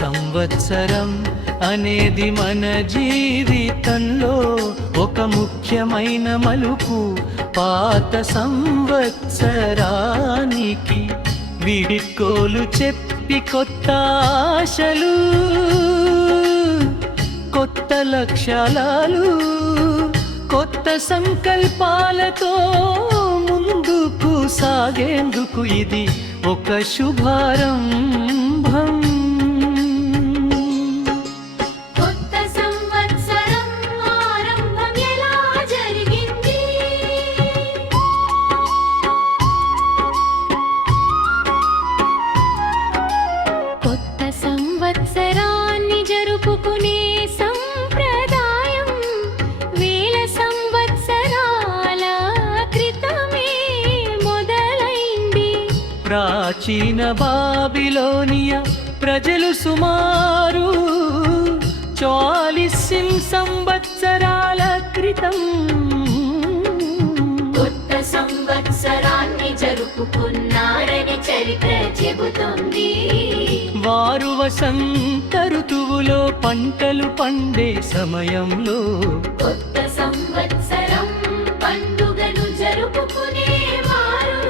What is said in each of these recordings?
సంవత్సరం అనేది మన జీవితంలో ఒక ముఖ్యమైన మలుపు. పాత సంవత్సరానికి వీడ్కోలు చెప్పి కొత్త ఆశలు, కొత్త లక్ష్యాలు, కొత్త సంకల్పాలతో ముందుకు సాగేందుకు ఇది ఒక శుభారంభం. కొత్త సంవత్సరం ఆరంభం ఎలా జరిగింది? కొత్త సంవత్సరాన్ని జరుపుకునే సంప్రదాయం వేల సంవత్సరాల క్రితమే మొదలైంది. ప్రాచీన బాబిలోనియా ప్రజలు సుమారు 40 సంవత్సరాల క్రితం కొత్త సంవత్సరాన్ని జరుపుకున్నారని చరిత్ర చెబుతోంది. వారు వసంత ఋతువులో పంటలు పండే సమయంలో కొత్త సంవత్సరం పండుగను జరుపుకునేవారు.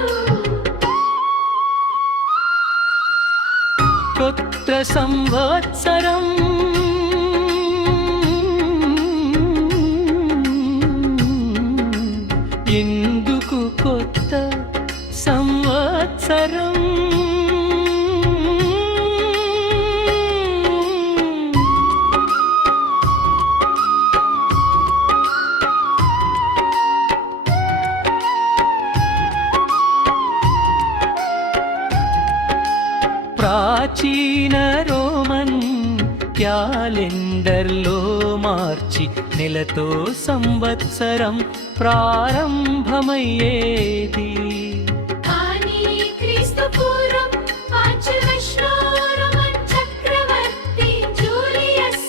కొత్త సంవత్సరం ఎందుకు కొత్త సంవత్సరం? ప్రాచీన రోమన్ క్యాలెండర్లో మార్చి నెలతో సంవత్సరం ప్రారంభమయ్యేది. కానీ క్రీస్తు పూర్వం పంచదశలో రోమన్ చక్రవర్తి జూలియస్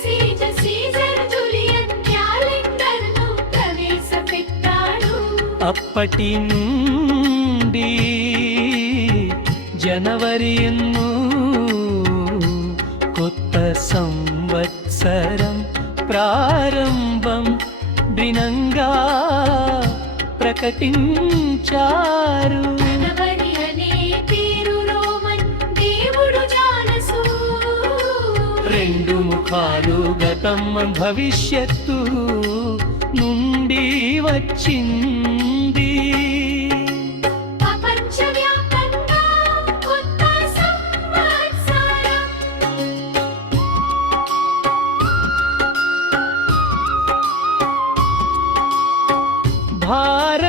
సీజర్ జూలియన్ క్యాలెండర్ను ప్రవేశపెట్టాడు. అప్పటి నుండి జనవరి కొత్త సంవత్సరం ప్రారంభం భిన్నంగా ప్రకటించారు. జనవరి అనే పేరు రోమన్ దేవుడు జానసు. రెండు ముఖాలు గతం భవిష్యత్తు నుండి వచ్చింది. ప్రపంచవ్యాప్తంగా కొత్త సంవత్సరం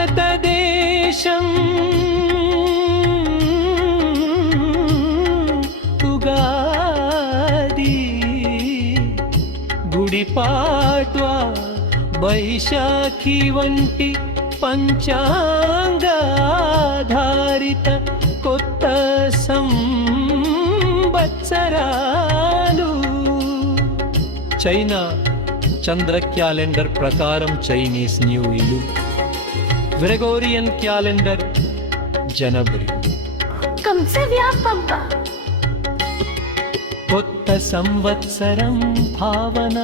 భారతదేశం ఉగాది, గుడిపాడ్వా, వైశాఖి వంటి పంచాంగాధారిత కొత్త సంవత్సరాలు. చైనా చంద్ర క్యాలెండర్ ప్రకారం Chinese new year, Gregorian calendar జనవరి. కంసవ్యాపంగా కొత్త సంవత్సరం భావన,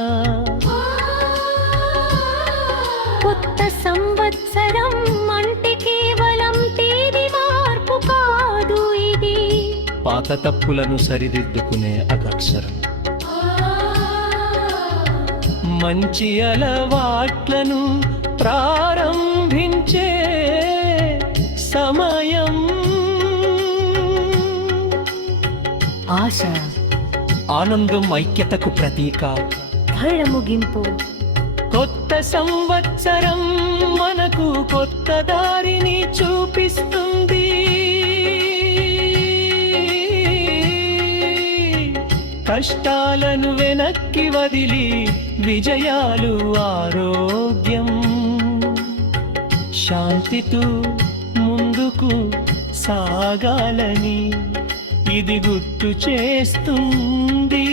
కొత్త సంవత్సరం అంటే కేవలం తేదీ మార్పు కాదు, ఇది పాత తప్పులను సరిదిద్దుకునే అక్షరం. మంచి అలవాట్లను ప్రారంభించే సమయం. ఆశ, ఆనందం, ఐక్యతకు ప్రతీక. ఫల ముగింపు. కొత్త సంవత్సరం మనకు కొత్త దారిని చూపిస్తుంది. కష్టాలను వెనక్కి వదిలి విజయాలు, ఆరోగ్యం, శాంతితో ముందుకు సాగాలని ఇది గుర్తు చేస్తుంది.